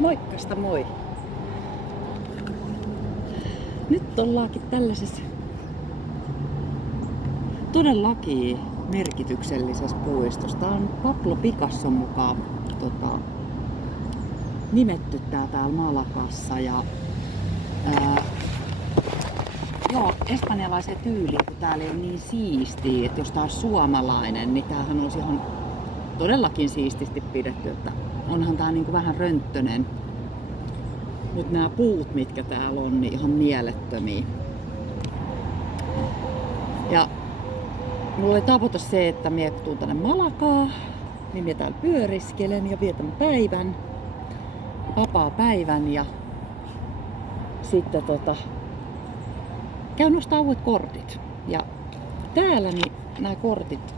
Moikkasta moi! Nyt ollaankin tällaisessa todellakin merkityksellisessä puistossa. Tää on Pablo Picasson mukaan nimetty täällä Malagassa. Ja, espanjalaisen tyyliin, kun täällä ei ole niin siistiä, että jos tää on suomalainen, niin tämähän olisi ihan todellakin siististi pidetty, että onhan tää niinku vähän rönttönen. Mut nämä puut, mitkä täällä on, niin ihan mielettömiä. Ja mulla oli tavoite se, että minä tuun tänne Malagaan, niin minä täällä pyöriskelen ja vietän päivän, vapaa-päivän ja sitten käyn nostaa uudet kortit. Ja täällä niin nämä kortit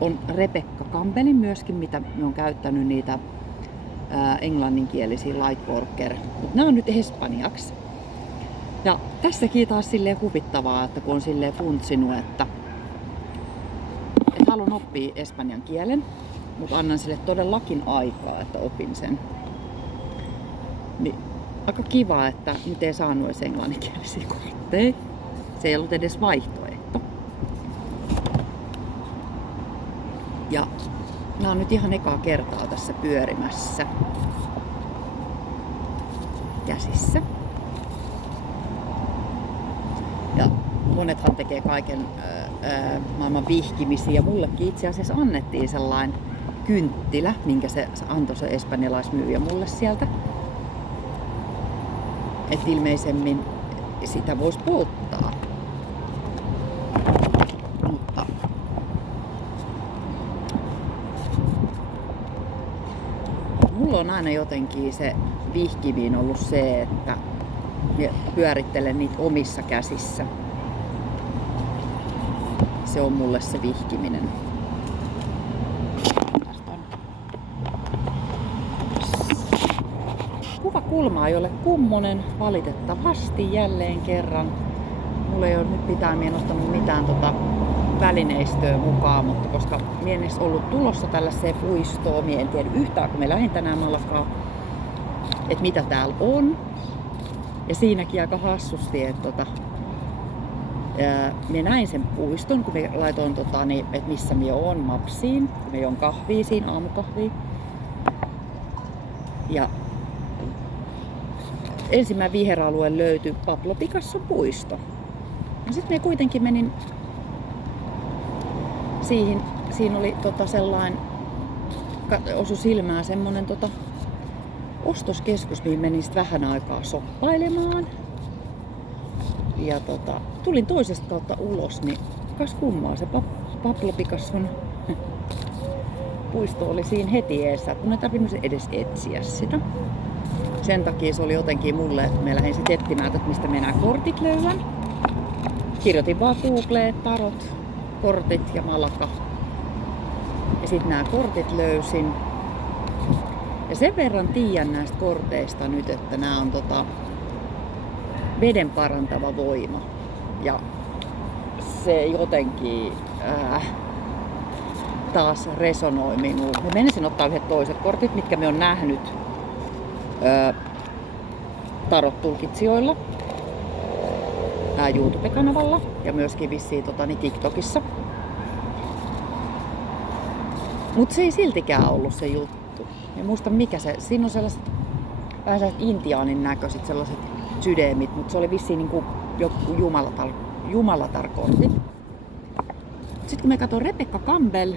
on Rebecca Campbellin myöskin, mitä me on käyttänyt niitä englanninkielisiä Lightworker. Mutta nämä on nyt espanjaksi. Ja tässäkin taas silleen huvittavaa, että kun on silleen funtsinut, että haluan oppia espanjan kielen, mutta annan sille todellakin aikaa, että opin sen. Niin, aika kiva, että nyt ei saanut edes englanninkielisiä kortteja. Se ei ollut edes vaihtoehto. Ja nämä on nyt ihan ekaa kertaa tässä pyörimässä käsissä. Ja monethan tekee kaiken maailman vihkimisiä. Mullekin itse asiassa annettiin sellainen kynttilä, minkä se antoi se espanjalaismyyjä mulle sieltä. Että ilmeisemmin sitä voisi polttaa. Mutta mulla on aina jotenkin se vihkimiin ollut se, että pyörittelen niitä omissa käsissä. Se on mulle se vihkiminen. Kuvakulma ei ole kummonen, valitettavasti jälleen kerran. Mulla ei ole nyt mitään ottanut mitään välineistöä mukaan, mutta koska mie en edes ollut tulossa tällaiseen puistoon, mie en tiedä yhtään, kun me lähdin tänään Malagaan, että mitä täällä on. Ja siinäkin aika hassusti, että minä näin sen puiston, kun minä laitoin, että missä minä olen mapsiin. Minä join kahvia siinä, aamukahvia. Ja ensimmäinen viheralue löytyi Pablo Picasson puisto. Ja sitten minä kuitenkin menin siihen, siinä oli sellainen, osui silmään semmonen ostoskeskus, mihin menin sitten vähän aikaa shoppailemaan. Ja tulin toisesta kautta ulos, niin kas kummaa, se Pablo Picasson puisto oli siinä heti eessä, kun ei tarvinnut edes etsiä sitä. Sen takia se oli jotenkin mulle, että mä lähdin sitten etsimään, että mistä mä nämä kortit löydän. Kirjoitin vaan Googleen tarot, kortit ja Malaga. Ja sitten nämä kortit löysin. Ja sen verran tiedän näistä korteista nyt, että nämä on veden parantava voima. Ja se jotenkin taas resonoi minuun. Mä menisin ottaa yhdet toiset kortit, mitkä me on nähnyt tarot-tulkitsijoilla YouTube-kanavalla ja myöskin vissiin TikTokissa. Mut se ei siltikään ollut se juttu. En muista mikä se. Siinä on sellaiset vähän sellaiset intiaanin näköiset sellaiset sydämit, mutta se oli vissiin niinku joku jumalatar-kortti. Sitten kun mä katsoin Rebecca Campbell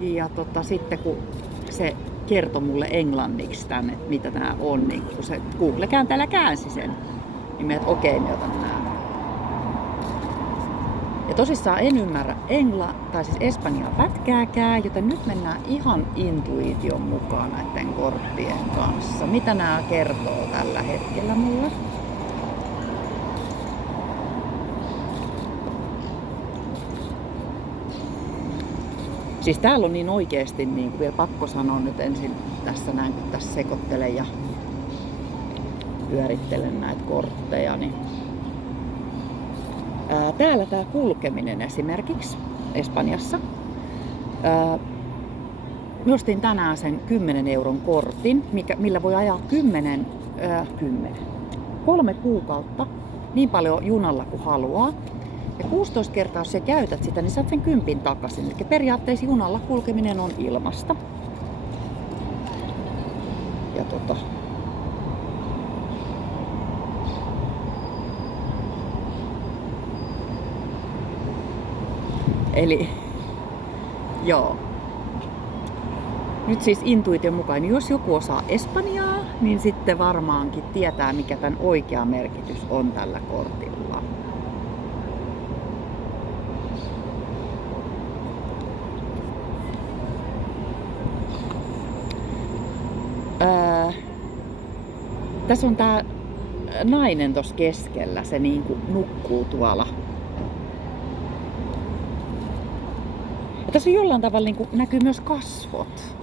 ja sitten kun se kertoi mulle englanniksi tän, että mitä nää on, niin kun se Google-kääntäjällä käänsi sen, niin mä okei, mä otan nää. Ja tosissaan en ymmärrä siis espanjaa pätkääkään, joten nyt mennään ihan intuition mukaan näiden korttien kanssa. Mitä nää kertoo tällä hetkellä mulle? Siis täällä on niin oikeesti, niin kuin vielä pakko sanoa nyt ensin tässä näin, kun tässä sekoittelen ja pyörittelen näitä kortteja. Niin täällä tää kulkeminen esimerkiksi Espanjassa Mä ostin tänään sen 10 euron kortin, millä voi ajaa 3 kuukautta niin paljon junalla kuin haluaa. Ja 16 kertaa, jos sä käytät sitä, niin saat sen 10 takaisin. Eli periaatteessa junalla kulkeminen on ilmasta. Ja eli joo. Nyt siis intuition mukaan, niin jos joku osaa espanjaa, niin sitten varmaankin tietää, mikä tämän oikea merkitys on tällä kortilla. Tässä on tää nainen tossa keskellä, se niinku nukkuu tuolla. Ja tässä on jollain tavalla niinku näkyy myös kasvot.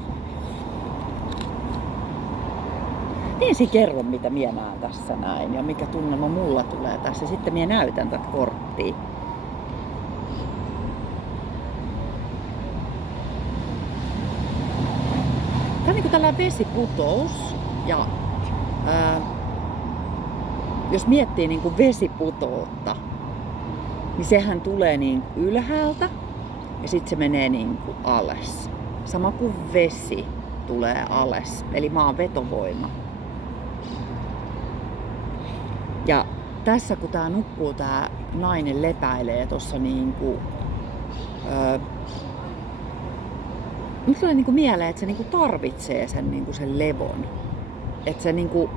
Ensin kerron, mitä minä näen tässä näin ja mikä tunnelma mulla tulee tässä. Sitten minä näytän tätä korttia. Tää on niinku tällainen vesiputous. Ja jos miettii niinku vesiputoutta, niin sehän tulee niin ylhäältä ja sitten se menee niinku alas. Sama kuin vesi tulee alas, eli maan vetovoima. Ja tässä kun tää nukkuu, tää nainen lepäilee tossa niinku nyt tulee niinku mieleen, että se niinku tarvitsee sen niinku sen levon. Että se niinku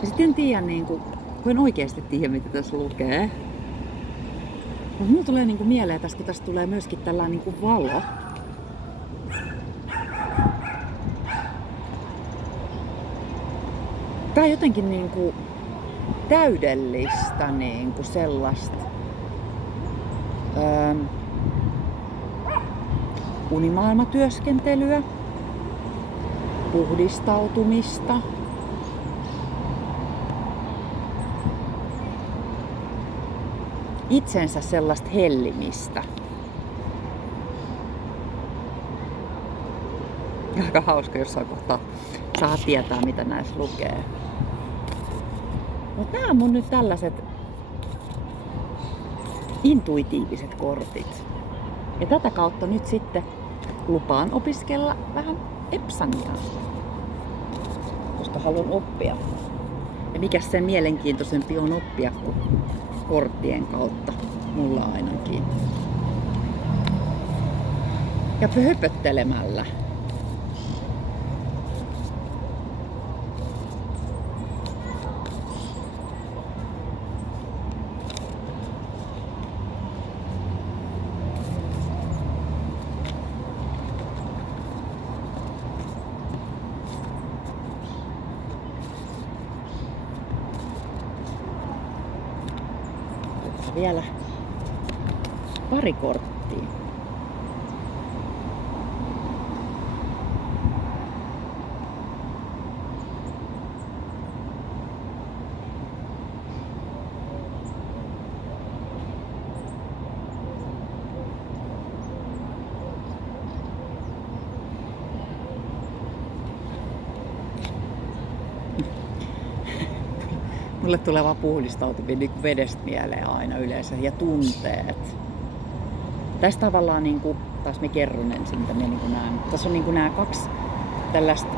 ja sitten en tiedä niinku, kun en oikeesti tiedä mitä tässä lukee. Mutta mulla tulee niinku mieleen tässä, kun tässä tulee myöskin tällainen niinku valo. Tää on jotenkin niinku täydellistä niinku sellaista unimaailmatyöskentelyä, puhdistautumista, itsensä sellaista hellimistä. Aika hauska jossain kohtaa saa tietää mitä näissä lukee. Mutta nämä on mun nyt tällaiset intuitiiviset kortit. Ja tätä kautta nyt sitten lupaan opiskella vähän Epsaniaa, koska haluan oppia. Ja mikä sen mielenkiintoisempi on oppia kuin korttien kautta, mulla ainakin. Ja höpöttelemällä. Vielä pari korttia. Mulle tulee vaan puhdistautuminen niin vedestä mieleen aina yleensä ja tunteet. Tässä tavallaan niinku, taas mä kerron ensin mitä mä niinku näen. Tässä on niinku nämä kaksi tällaista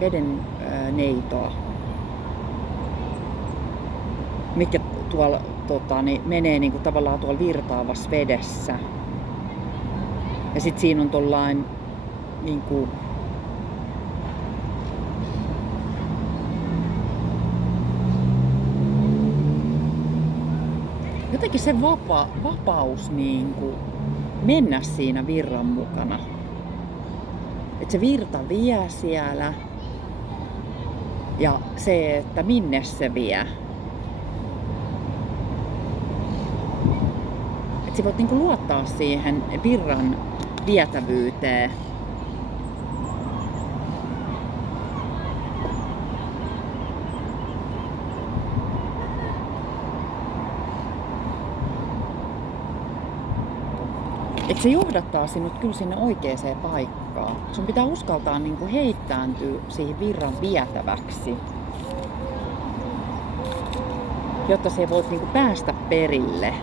veden neitoa, mikä tuolla menee niinku tavallaan tuolla virtaavassa vedessä. Ja sit siinä on tollain niinku jotenkin se vapaus niinku mennä siinä virran mukana. Että se virta vie siellä ja se, että minne se vie. Että sä voit niinku luottaa siihen virran vietävyyteen. että se johdattaa sinut kyllä sinne oikeaan paikkaan. Sun pitää uskaltaa niin kuin heittääntyä siihen virran vietäväksi, jotta sä voit niin kuin päästä perille.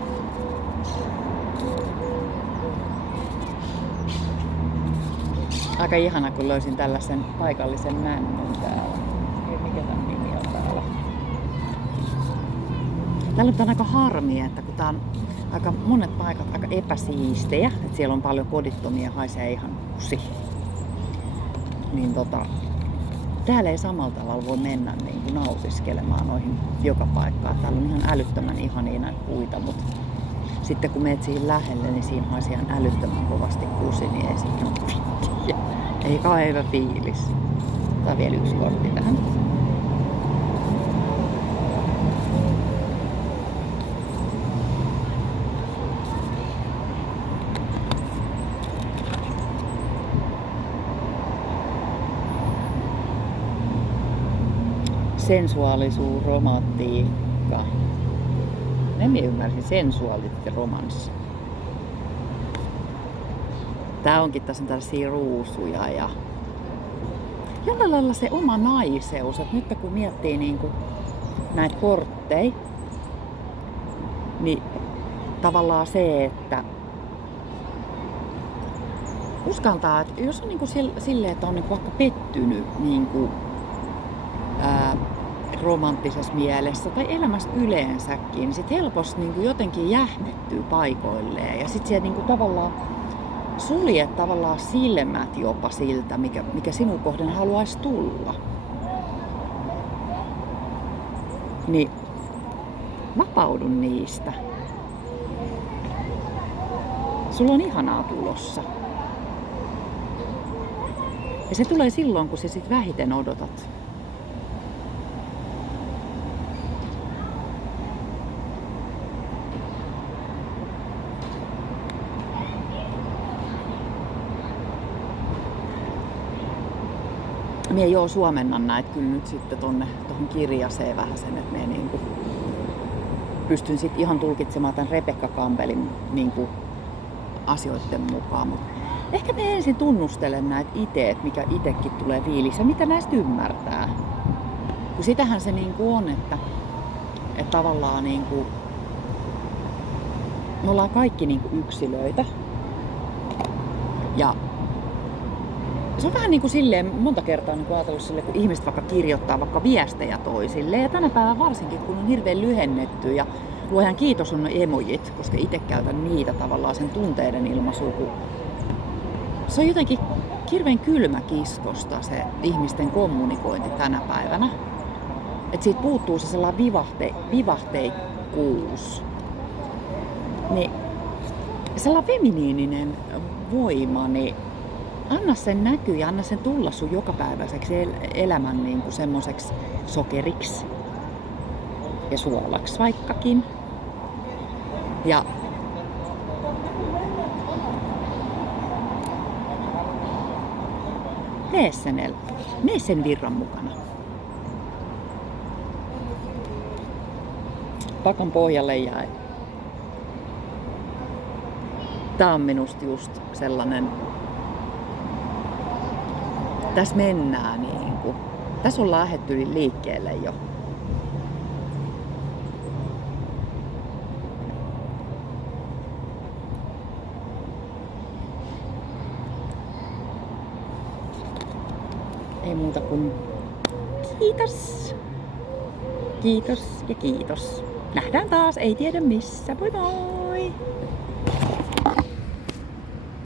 Aika ihana, kun löysin tällaisen paikallisen männyn täällä. Mikä tämän nimi on täällä? Täällä on aika harmi, että kun tää on aika monet paikat aika epäsiistejä, että siellä on paljon kodittomia, haisee ihan kusi. Niin täällä ei samalla tavalla voi mennä niin kuin nautiskelemaan noihin joka paikkaan. Täällä on ihan älyttömän ihania näitä puita, mutta sitten kun menet siihen lähelle, niin siinä haisi ihan älyttömän kovasti kusi, niin ei siinä ole pittiä. Ei kai hyvä fiilis. Tää on vielä yksi kortti tähän. Sensuaalisuus, romantiikka. En ymmärsin sensuaalisuus ja romanssi. Tää onkin tässä tällaisia ruusuja ja jollain lailla se oma naiseus, että nyt kun miettii niinku näitä kortteja, niin tavallaan se, että uskaltaa, että jos on niinku silleen, että on niinku vaikka pettynyt niinku, romanttisessa mielessä tai elämässä yleensäkin, niin sit helposti niinku jotenkin jähmettyy paikoilleen ja sit siellä niinku tavallaan suljet tavallaan silmät jopa siltä, mikä sinun kohden haluaisi tulla. Niin vapaudun niistä. Sulla on ihanaa tulossa. Ja se tulee silloin, kun sä sit vähiten odotat. Mie suomennan näitä kyllä nyt sitten tuohon kirjaseen vähän sen, että me niinku pystyn sit ihan tulkitsemaan tämän Rebecca Campbellin niinku asioiden mukaan. Mut ehkä me ensin tunnustelen näitä itse, että mikä itekin tulee fiilis ja mitä näistä ymmärtää. Kun sitähän se niinku on, että tavallaan niinku me ollaan kaikki niinku yksilöitä. Ja se on vähän niin kuin silleen, monta kertaa niin kuin ajatellut silleen, kun ihmiset vaikka kirjoittaa vaikka viestejä toisilleen. Ja tänä päivänä varsinkin, kun on hirveän lyhennetty ja luojan kiitos on emojit, koska itse käytän niitä tavallaan sen tunteiden ilmaisuun. Se on jotenkin hirveän kylmäkiskosta se ihmisten kommunikointi tänä päivänä. Että siitä puuttuu se sellainen vivahteikkuus. Niin sellainen feminiininen voima, niin anna sen näkyä ja anna sen tulla sun jokapäiväiseksi elämän niin kuin semmoiseksi sokeriksi ja suolaksi vaikkakin. Ja mene sen virran mukana. Pakan pohjalle jäi. Tää on minusta just sellainen. Tässä mennään niinku. Tässä on lähdetty liikkeelle jo. Ei muuta kuin kiitos. Kiitos ja kiitos. Nähdään taas, ei tiedä missä. Moi moi!